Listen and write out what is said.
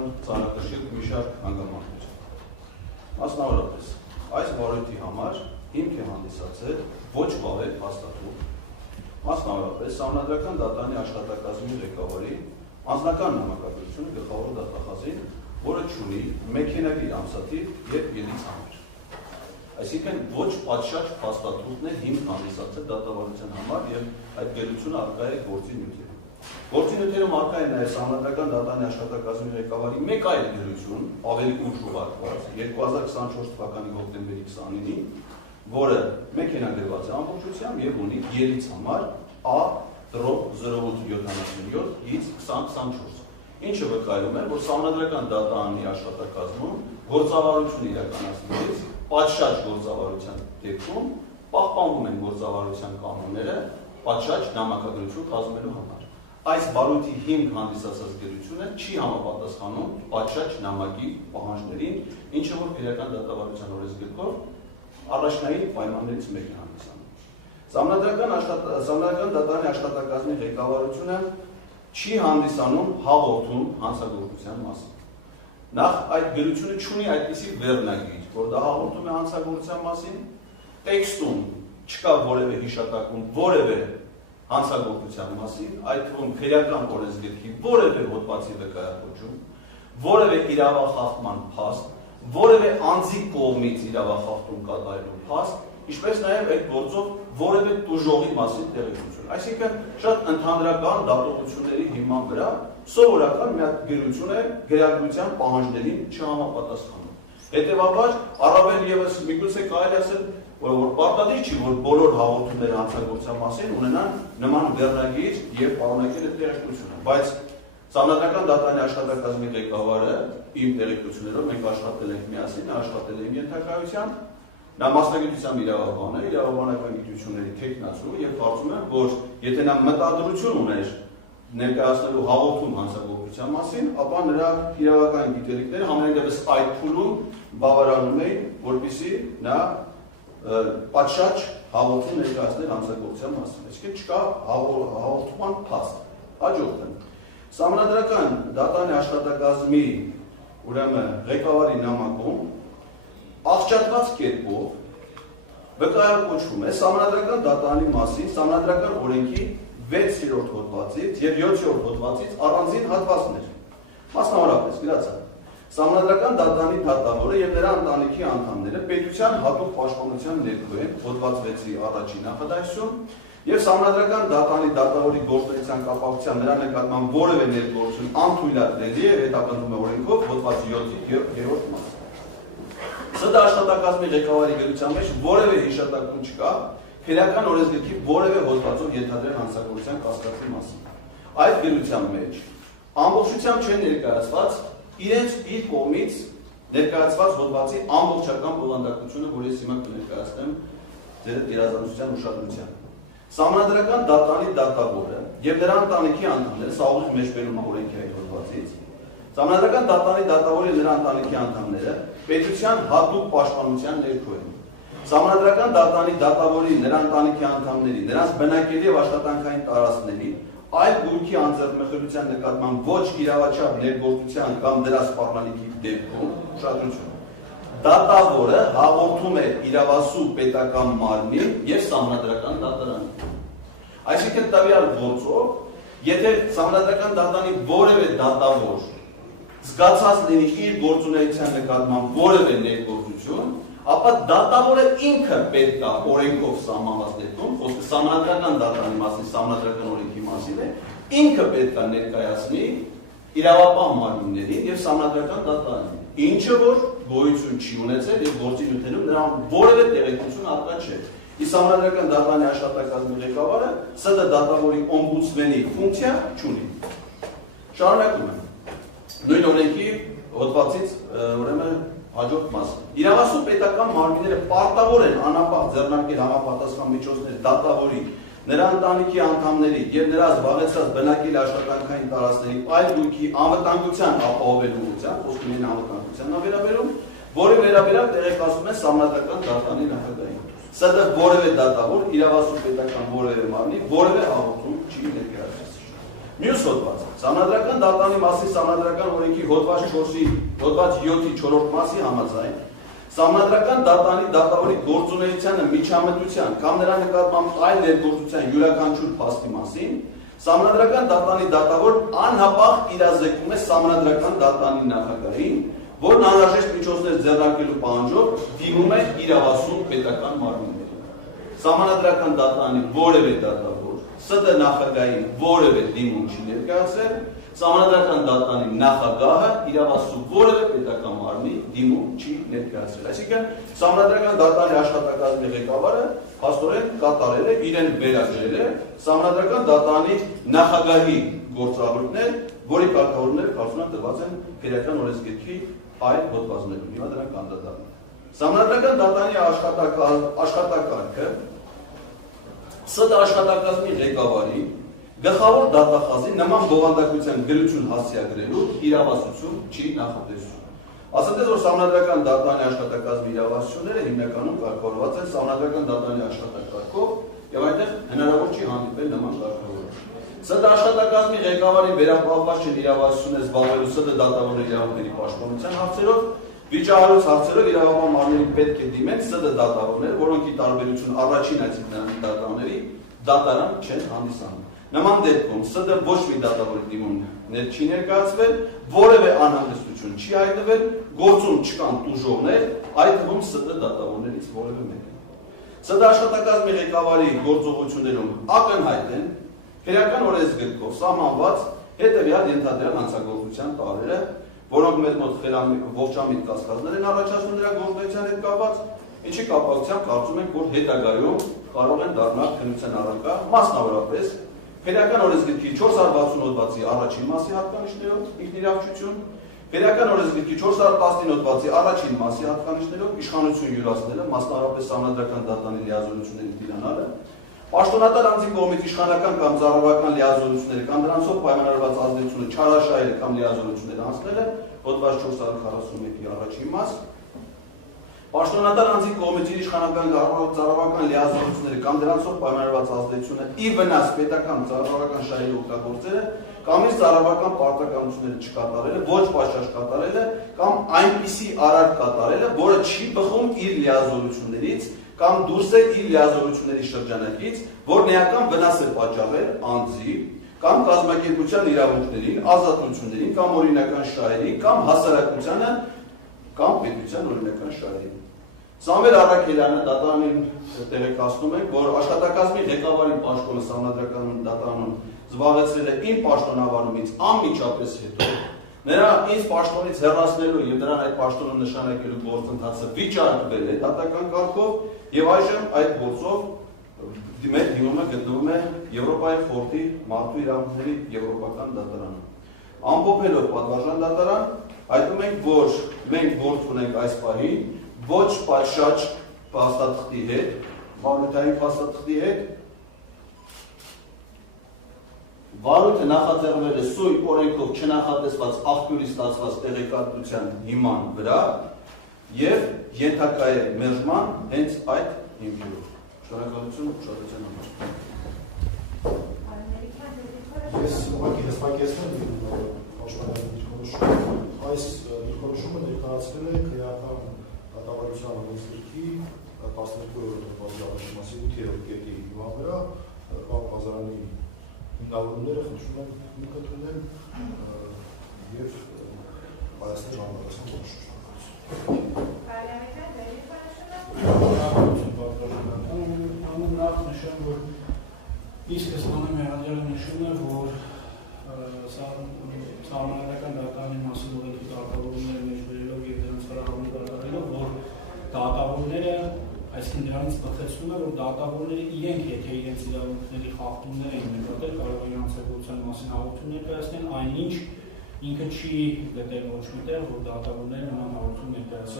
կան ծանրակշիռ մի շարք հանգամանքներ։ Մասնավորապես, այս վարույթի համար հիմք է հանդիսացել ոչ վավեր հաստատում, մասնավորապես Սահմանադրական դատարանի աշխատակազմի ղեկավարի անձնական նամակագրությունը գլխավոր դատախազին, որը չունի մեքենագիր ամսաթիվ եւ ելիցաններ։ Այսինքն ոչ պատշաճ հաստատումն է հիմք հանդիսացել դատավարության համար եւ այդ գերությունը առկա է գործի նյութերում։ Գործի նյութերում առկա է նաեւ Սահմանադրական դատարանի աշխատակազմի ղեկավարի մեկ այլ գերություն, ավելի ուշ ուղարկված 2024 թվականի հոկտեմբերի 29-ին, որը մեքենագրված է ամբողջությամբ եւ ունի ելից համար A.0877-2024, ինչը վկայում է, որ Սահմանադրական դատարանի աշխատակազմում գործավարություն իրականացնելիս պատշաճ գործավարության դեպքում պահպանվում են գործավարության կանոնները պատշաճ նամակագրություն կազմելու համար։ Այս վարույթի հիմք հանդիսացած գերությունը չի համապատասխանում պատշաճ նամակի պահանջներին, ինչը որ քրեական դատավարության օրենսգրքով առաջնային պայմաններից մեկն է հանդիսանում։ Սահմանադրական դատարանի աշխատակազմի ղեկավարությունը չի հանդիսանում հաղորդում հանցագործության մասին։ Նախ այդ գրությունը չունի այդպիսի վերնագիր, որ դա հաղորդում է հանցագործության մասին, տեքստում չկա որևէ հիշատակում որևէ հանցագործության մասին, այդ թվում քրեական օրենսգրքի որևէ հոդվածի վկայակոչում, որևէ իրավախախտման փաստ, որևէ անձի կողմից իրավախախտում կատարելու փաստ, ինչպես նաև այդ գործով որևէ տուժողի մասին տեղեկություն։ Այսինքն շատ ընդհանրական դատողությունների հիման վրա սովորական մի հատ գրություն է գրագրության պահանջներին չհամապատասխանում։ Հետևաբար առավել եւս միգուցե կարելի ասել, որ պարտադիր չի, որ բոլոր հաղորդումները հանցագործության մասին ունենան նման վերնագիր եւ պարունակել այդ տեղեկությունը, բայց Սահմանադրական դատարանի աշխատակազմի ղեկավարը իմ տեղեկություններով մենք աշխատել ենք միասին, աշխատել ենք ենթակայությամբ, նա մասնագիտությամբ իրավաբան է, իրավաբանական գիտությունների թեկնածու եւ կարծում եմ, որ եթե նա մտադրություն ուներ ներկայացնելու հաղորդում հանցագործության մասին, ապա նրա իրավական գիտելիքները համենայնդեպս այդ փուլում բավարարում էին, որպեսզի նա պատշաճ հաղորդում ներկայացնել հանցագործության մասին։ Այսինքն չկա հաղորդման փաստ։ Հաջորդը Սահմանադրական դատարանի աշխատակազմի ուրեմն ղեկավարի նամակում աղճատված կերպով վկայակոչվում է Սահմանադրական դատարանի մասին Սահմանադրական օրենքի 6-րդ հոդվածից եւ 7-րդ հոդվածից առանձին հատվածներ։ Մասնավորապես գրածա Սահմանադրական դատարանի դատավորը եւ նրա ընտանիքի անդամները պետության հատուկ պաշտպանության ներքո են հոդված 6-ի առաջին նախադասություն եւ Սահմանադրական դատարանի դատավորի գործունեության կապակցությամբ նրա նկատմամբ որևէ ներգործություն անթույլատրելի է հետապնդում է օրենքով հոդված 7-ի 3-րդ մասը։ Սա աշխատակազմի ղեկավարի գրության մեջ որևէ հիշատակում չկա քրեական օրենսգրքի որևէ հոդվածով ենթադրել հանցագործության կասկածի մասին։ Այդ գրության մեջ ամբողջությամբ չեն ներկայացված իրենց իր կողմից ներկայացված հոդվածի ամբողջական բովանդակությունը, որ ես հիմա կներկայացնեմ ձեր իրազանության ուշադրության։ Սահմանադրական դատարանի դատավորը եւ նրա ընտանիքի անդամները, սա ուղիղ մեջբերում է օրենքի այդ հոդվածից, Սահմանադրական դատարանի դատավորը եւ նրա ընտանիքի անդամները պետության հատուկ պաշտպանության ներքո են։ Սահմանադրական դատարանի դատավորի, նրա ընտանիքի անդամների, նրանց բնակելի եւ աշխատանքային տարածքների այլ գույքի անձեռնմխելիության նկատմամբ ոչ իրավաչափ ներգործության կամ դրա սպառնալիքի դեպքում ուշադրություն։ Դատավորը հաղորդում է իրավասու պետական մարմնին եւ Սահմանադրական դատարանին։ Այսինքն տվյալ գործով, եթե Սահմանադրական դատարանի որևէ դատավոր զգացած լինի իր գործունեության նկատմամբ որևէ ներգործություն, ապա դատավորը ինքը պետք է օրենքով սահմանված դեպքում, խոսքը Սահմանադրական դատարանի մասին, Սահմանադրական օրենքի մասին է, ինքը պետք է ներկայացնի իրավապահ մարմիններին եւ Սահմանադրական դատարանին, ինչը որ գոյություն չի ունեցել եւ գործի նյութերում նրան որևէ տեղեկություն առկա չէ։ Իսկ Սահմանադրական դատարանի աշխատակազմի ղեկավարը ՍԴ դատավորի օմբուդսմենի ֆունկցիա չունի։ Շարունակում եմ։ Նույն օրենքի հոդվածից ուրեմն հաջորդ մասը։ Իրավասու պետական մարմինները պարտավոր են անապահ ձեռնարկել համապատասխան միջոցներ դատավորի, նրա ընտանիքի անդամների եւ նրա զբաղեցրած բնակելի աշխատանքային տարածքների այլ գույքի անվտանգության ապահովելու ուղղությամբ, խոսքը միայն անվտանգության վերաբերում, որի վերաբերյալ տեղեկացում է Սահմանադրական դատարանի նախագահին։ ՍԴ որևէ դատավոր իրավասու պետական որևէ մարմնի որևէ հաղորդում չի ներկայացրել։ Մյուս հոդվածը Սահմանադրական դատանի մասին Սահմանադրական օրենքի հոդված 4-ի հոդված 7-ի 4-րդ մասի համաձայն Սահմանադրական դատանի դատավորի գործունեությանը միջամտության կամ նրա նկատմամբ այլ ներգործության յուրաքանչյուր փաստի մասին Սահմանադրական դատանի դատավոր անհապաղ իրազեկում է Սահմանադրական դատանի նախագահին, որն անհրաժեշտ միջոցներ ձեռնարկելու պահանջով դիմում է իրավասուն պետական մարմիններին։ Սահմանադրական դատանի որևէ դատավոր ՍԴ նախագահին որևէ դիմում չի ներկայացրել, Սահմանադրական դատանի նախագահը իրավասու որևէ պետական մարմնի դիմում չի ներկայացրել։ Այսինքն Սահմանադրական դատանի աշխատակազմի ղեկավարը փաստորեն կատարել է իրեն վերագրել է Սահմանադրական դատանի նախագահի գործառույթներ, որի կարգավորումները կարծում տրված են քրեական օրենսգիրքի այլ հոդվածներում։ Հիմա դրանք անդրադառնում են։ Սահմանադրական դատանի աշխատակարգը ՍԴ աշխատակազմի ղեկավարի գլխավոր դատախազի նման բովանդակության գրություն հասցեագրելու իրավասություն չի նախատեսում։ Ասած որ Սահմանադրական դատանի աշխատակազմի իրավասությունները հիմնականում կարգավորված են Սահմանադրական դատանի աշխատակարգով եւ այնտեղ հնարավոր չի հանդիպել նման կարգավորում։ ՍԴ աշխատակազմի ղեկավարի վերապահված չեն իրավասություններ զբաղվելու ՍԴ դատավորների իրավունքների պաշտպանության հարցերով, վիճահարույց հարցերով իրավաբան մարմինին պետք է դիմեն ՍԴ դատավորներ, որոնք ի տարբերություն առաջին այսինքն դատաների դատարան չեն հանդիսանում։ Նման դեպքում ՍԴ ոչ մի դատավորի դիմումներ չի ներկայացվել, որևէ անհանգստություն չի հայտնվել, գործում չկան տուժողներ, այդ թվում ՍԴ դատավորներից որևէ մեկը։ ՍԴ աշխատակազմի ղեկավարի գործողություններում ակնհայտ են քրեական օրենսգրքով սահմանված հետևյալ ենթադրյալ հանցագործության տարրերը, որոնք մեզ մոտ ողջամիտ կասկածներ են առաջացնում նրա գործունեության հետ կապված, ինչի կապակցությամբ կարծում ենք, որ հետագայում կարող են դառնալ քննության առարկա, մասնավորապես քրեական օրենսգրքի 460 հոդվածի առաջին մասի հատկանիշներով ինքնիրավչություն, քրեական օրենսգրքի 419 հոդվածի առաջին մասի հատկանիշներով իշխանություն յուրացնելը, մասնավորապես Սահմանադրական դատանի լիազորությունների տիրանալը, պաշտոնատար անձի կողմից իշխանական կամ ծառայական լիազորությունները կամ դրանցով պայմանավորված ազդեցությունը չարաշահելը կամ լիազորությունները անցնելը, հոդված 441-ի առաջին մաս, պաշտոնատար անձի կողմից իր իշխանական ծառայական լիազորությունները կամ դրանցով պայմանավորված ազդեցությունը ի վնաս պետական ծառայական շահերի օգտագործելը կամ իր ծառայական պարտականությունները չկատարելը, ոչ պատշաճ կատարելը կամ այնպիսի արարք կատարելը, որը չի բխում իր լիազորություններից կամ դուրս է իր լիազորությունների շրջանակից, որ էական վնաս է պատճառել անձի կամ կազմակերպության իրավունքներին, ազատություններին կամ օրինական շահերին կամ հասարակությանը կամ պետության օրինական շահերին։ Սամվել Առաքելյանը դատարանին տեղեկացնում ենք, որ աշխատակազմի ղեկավարի պաշտոնը Սահմանադրական դատարանում զբաղեցրել է իմ պաշտոնավարումից անմիջապես հետո, նրա ինձ պաշտոնից հեռացնելու եւ նրան այդ պաշտոնը նշանակելու գործընթացը վիճարկվել է դատական կարգով եւ այժմ այդ գործով մեր դիմումը գտնվում է Եվրոպայի խորհրդի մարդու իրավունքների եվրոպական դատարանում։ Ամփոփելով պատվարժան դատարան, հայտնում ենք, որ մենք գործ ունենք այս պահին ոչ պատշաճ փաստաթղթի հետ, վարույթային փաստաթղթի հետ, վարույթը նախաձեռնվել է սույն օրենքով չնախատեսված աղբյուրի ստացված տեղեկատվության հիման վրա եւ ենթակա է մերժման հենց այդ հիմքերով։ Շնորհակալություն ուշադրության համար։ Ես ուղղակի հստակեցնեմ այս դիրքորոշումը ներկայացվել է քրեական դատավարության օրենսգրքի 12-րդ հոդվածի առաջին մասի 8-րդ կետի հիման վրա Պարոն Ղազարյանի հիմնավորումները խնդրում եմ ինքնընդունել եւ Հայաստանի Հանրապետության նախ նշեմ, որ իսկ ստանում հեղափոխությունը նշում է, որ Սահմանադրական դատանի մասին օրենքի կարգավորումները մեջբերելով եւ դրանց հարաբերում կարգավորելով, որ դատավորները, այսինքն դրանից բխեցնում է, որ դատավորները իրենք, եթե իրենց իրավունքների խախտումներ են նկատել, կարող են հանցագործության մասին հաղորդում ներկայացնել, այնինչ ինքը չի գտել ոչ միտեղ, որ դատավորները նման հաղորդում ներկայացնեն։